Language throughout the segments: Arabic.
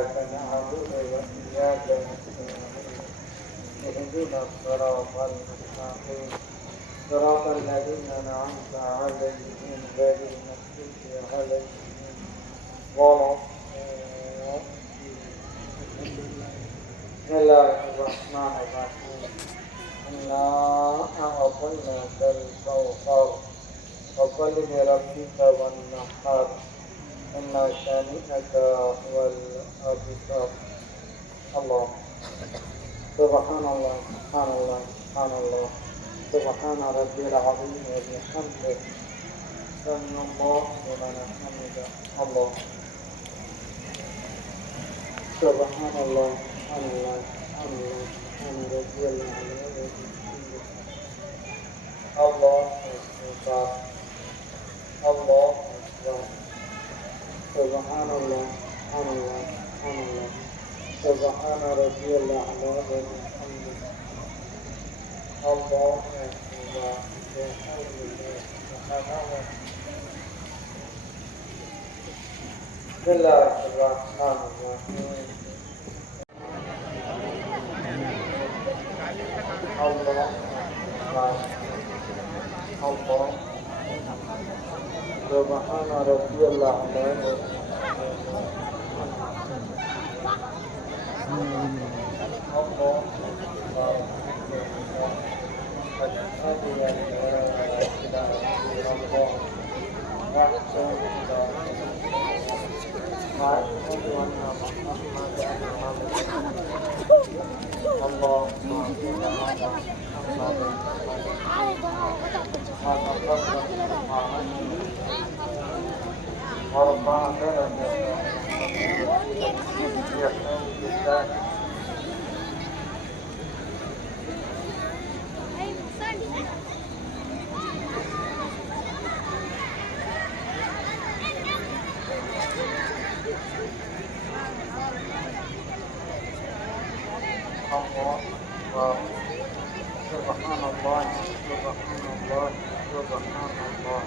إياك نعبد وإياك نستعين اهدنا الصراط المستقيم صراط الذين أنعمت عليهم غير المغضوب عليهم ولا بسم الله الرحمن الرحيم إنا أعطيناك الكوثر فصل لربك وانحر إن شانئك هو الأبتر الله سبحان الله سبحان الله سبحان الله سبحان ربي العظيم وبحمده سمع الله لمن حمده الله سبحان الله سبحان الله سبحان الله سبحان ربي العظيم وبحمده الله أكبر الله أكبر سبحان الله سبحان الله سبحان الله سبحان ربي الأعلى وبحمده الله أكبر بحول الله سبحانه بسم الله الرحمن الرحيم الله أكبر الله سبحان ربي الأعلى الله أكبر أشهد أن لا إله إلا الله وحده لا شريك له وأشهد أن محمدا عبده اللهم صل على محمد ورفع درجته بحمد الله الله سبحان الله سبحان الله سبحان الله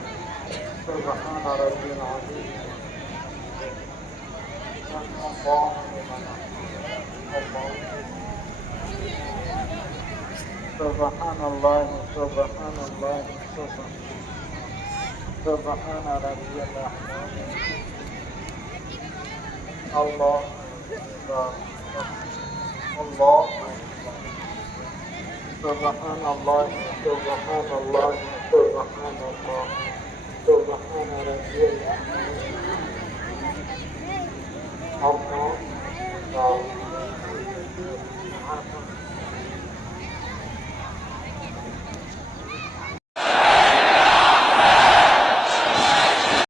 سبحان ربي العظيم الله لمن الله سبحان الله سبحان الله سبحان ربي الأعلى الله أكبر الله سبحان الله سبحان الله سبحان الله سبحان ربي الأعلى